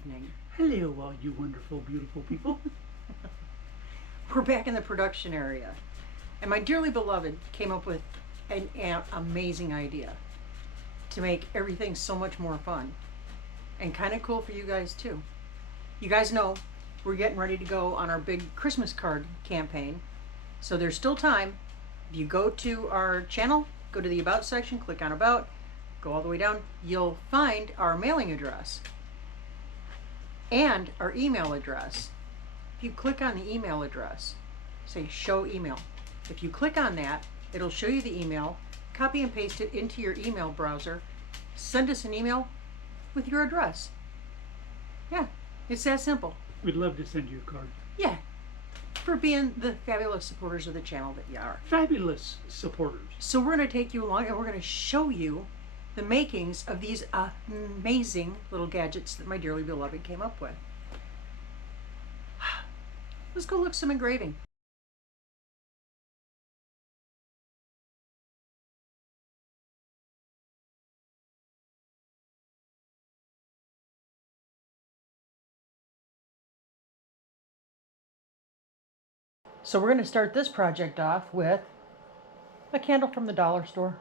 evening. Hello, all you wonderful, beautiful people. We're back in the production area, and my dearly beloved came up with an amazing idea to make everything so much more fun and kind of cool for you guys too. You guys know we're getting ready to go on our big Christmas card campaign, so there's still time. If you go to our channel, go to the About section, click on About, go all the way down, you'll find our mailing address and our email address. If you click on the email address, say show email. If you click on that, it'll show you the email, copy and paste it into your email browser, send us an email with your address. Yeah, it's that simple. We'd love to send you a card. Yeah, for being the fabulous supporters of the channel that you are. Fabulous supporters. So we're going to take you along and we're going to show you the makings of these amazing little gadgets that my dearly beloved came up with. Let's go look some engraving. So we're going to start this project off with a candle from the dollar store.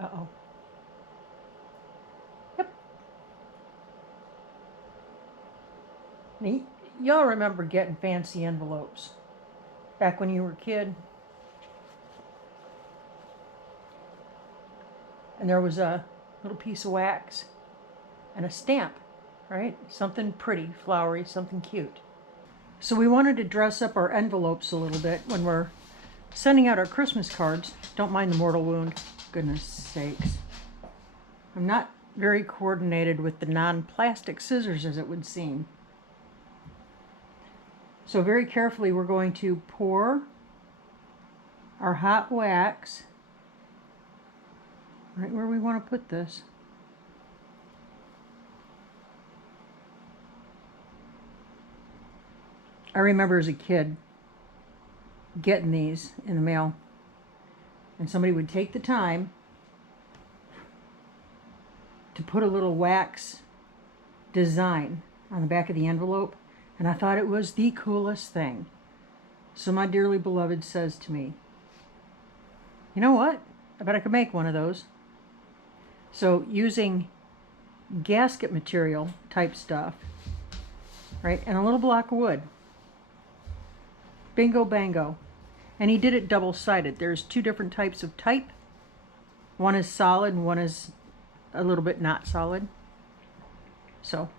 Uh-oh. Yep. Y'all remember getting fancy envelopes back when you were a kid? And there was a little piece of wax and a stamp, right? Something pretty, flowery, something cute. So we wanted to dress up our envelopes a little bit when we're sending out our Christmas cards. Don't mind the mortal wound. Goodness sakes. I'm not very coordinated with the non-plastic scissors, as it would seem. So very carefully we're going to pour our hot wax right where we want to put this. I remember as a kid getting these in the mail, and somebody would take the time to put a little wax design on the back of the envelope, and I thought it was the coolest thing. So my dearly beloved says to me, you know what? I bet I could make one of those. So using gasket material type stuff, right, and a little block of wood. Bingo bango. And he did it double-sided. There's two different types of type. One is solid and one is a little bit not solid. So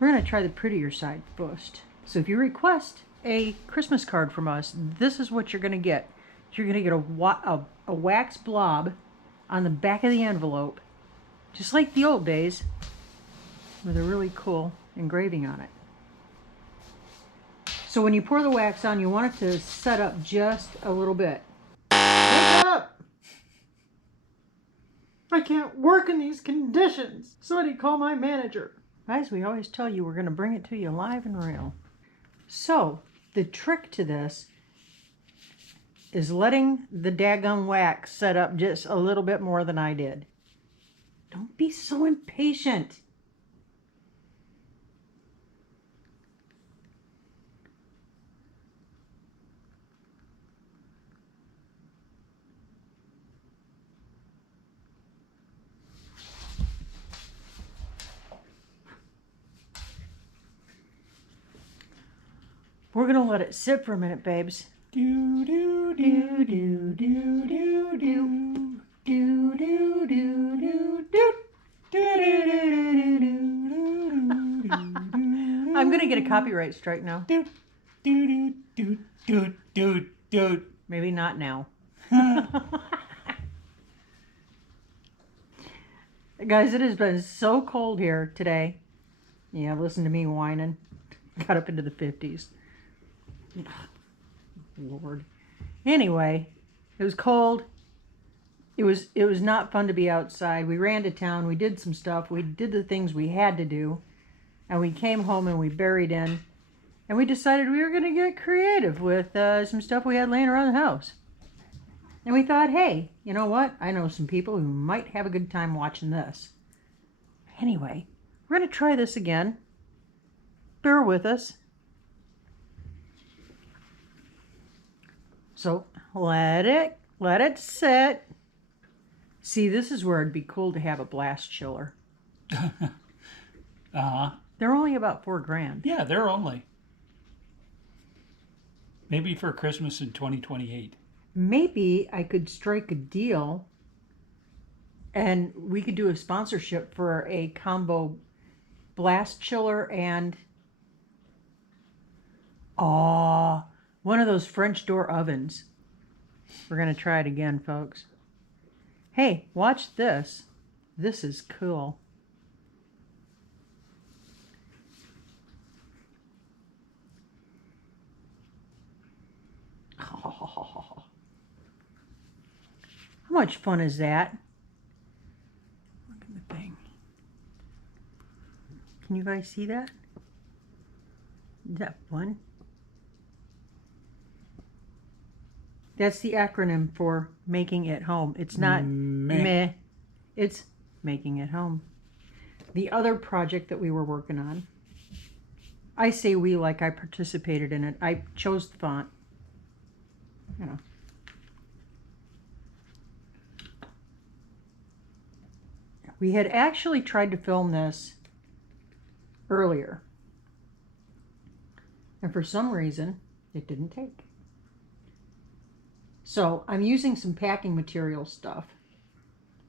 we're going to try the prettier side first. So if you request a Christmas card from us, this is what you're going to get. You're going to get a wax blob on the back of the envelope, just like the old days, with a really cool engraving on it. So when you pour the wax on, you want it to set up just a little bit. Wake up! I can't work in these conditions. Somebody call my manager. Guys, we always tell you we're going to bring it to you live and real. So the trick to this is letting the daggum wax set up just a little bit more than I did. Don't be so impatient. We're going to let it sit for a minute, babes. Do do do do do do do do do do do do. I'm going to get a copyright strike now. Maybe not now. Guys, it has been so cold here today. Yeah, listen to me whining. Got up into the 50s. Lord. Anyway, it was cold. It was not fun to be outside. We ran to town. We did some stuff. We did the things we had to do. And we came home and we buried in. And we decided we were going to get creative with some stuff we had laying around the house. And we thought, hey, you know what? I know some people who might have a good time watching this. Anyway, we're going to try this again. Bear with us. So let it sit. See, this is where it'd be cool to have a blast chiller. Uh-huh. They're only about $4,000. Yeah, they're only. Maybe for Christmas in 2028. Maybe I could strike a deal and we could do a sponsorship for a combo blast chiller and one of those French door ovens. We're going to try it again, folks. Hey, watch this. This is cool. How much fun is that? Look at the thing. Can you guys see that? Is that fun? That's the acronym for making it home. It's not meh. It's making it home. The other project that we were working on, I say we like I participated in it. I chose the font. You know. We had actually tried to film this earlier. And for some reason, it didn't take. So I'm using some packing material stuff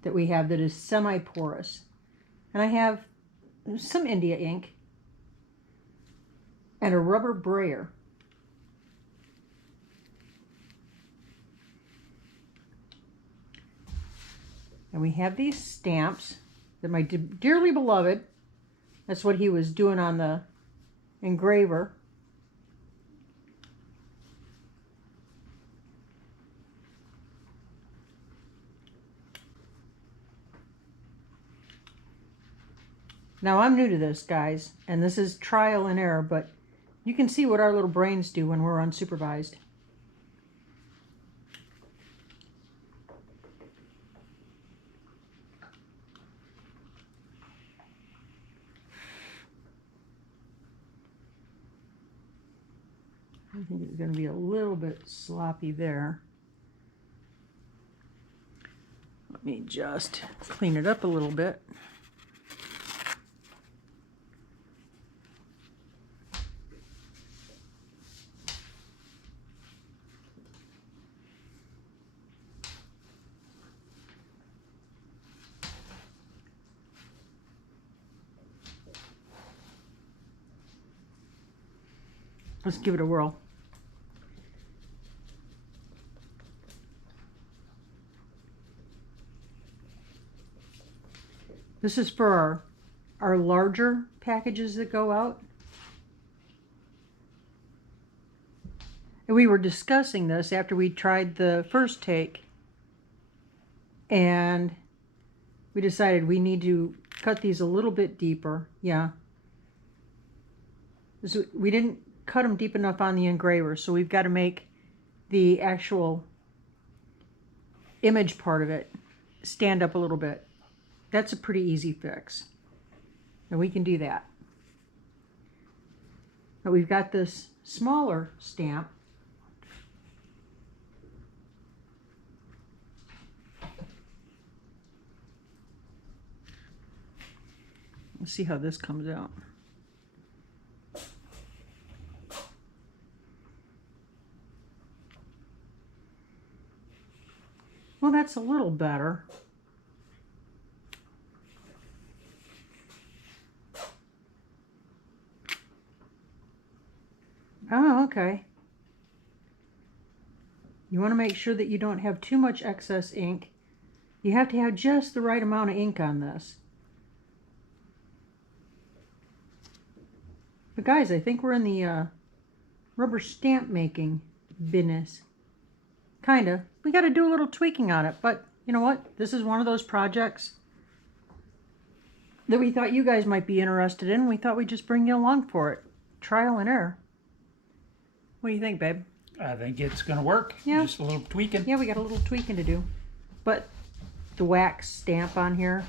that we have that is semi-porous. And I have some India ink and a rubber brayer. And we have these stamps that my dearly beloved, that's what he was doing on the engraver. Now I'm new to this, guys, and this is trial and error, but you can see what our little brains do when we're unsupervised. I think it's going to be a little bit sloppy there. Let me just clean it up a little bit. Let's give it a whirl. This is for our larger packages that go out. And we were discussing this after we tried the first take. And we decided we need to cut these a little bit deeper. Yeah. So we didn't cut them deep enough on the engraver, so we've got to make the actual image part of it stand up a little bit. That's a pretty easy fix, and we can do that. But we've got this smaller stamp. Let's see how this comes out. Well, that's a little better. Oh, okay. You want to make sure that you don't have too much excess ink. You have to have just the right amount of ink on this. But guys, I think we're in the rubber stamp making business. Kinda. We got to do a little tweaking on it, but you know what? This is one of those projects that we thought you guys might be interested in. We thought we'd just bring you along for it. Trial and error. What do you think, babe? I think it's gonna work. Yeah. Just a little tweaking. Yeah, we got a little tweaking to do. But the wax stamp on here,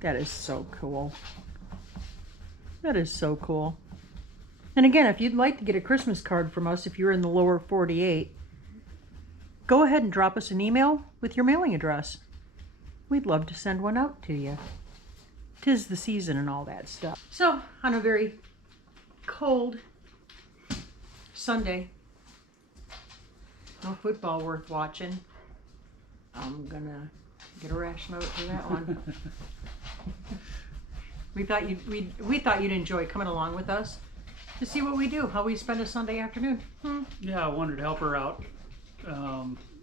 that is so cool. That is so cool. And again, if you'd like to get a Christmas card from us, if you're in the lower 48, go ahead and drop us an email with your mailing address. We'd love to send one out to you. 'Tis the season and all that stuff. So, on a very cold Sunday, no football worth watching, I'm gonna get a ration note for that one. we thought you'd enjoy coming along with us to see what we do, how we spend a Sunday afternoon. Yeah, I wanted to help her out.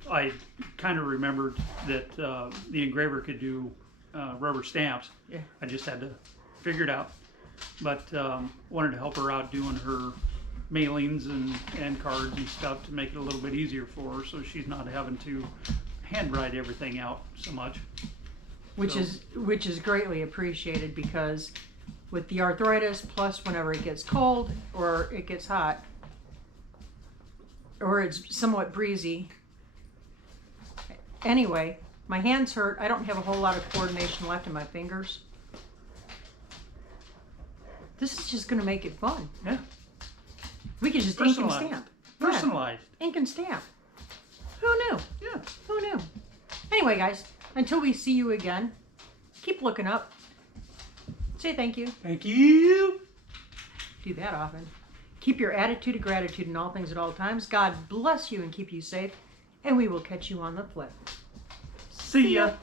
I kind of remembered that the engraver could do rubber stamps. Yeah. I just had to figure it out. But wanted to help her out doing her mailings and cards and stuff to make it a little bit easier for her, so she's not having to handwrite everything out so much. Which is greatly appreciated, because with the arthritis, plus whenever it gets cold or it gets hot or it's somewhat breezy. Anyway, my hands hurt. I don't have a whole lot of coordination left in my fingers. This is just going to make it fun. Yeah. We can just ink and Personalized. stamp. Personalized. Yeah, ink and stamp. Who knew? Yeah. Who knew? Anyway, guys, until we see you again, keep looking up. Say thank you. Thank you. Do that often. Keep your attitude of gratitude in all things at all times. God bless you and keep you safe. And we will catch you on the flip. See ya.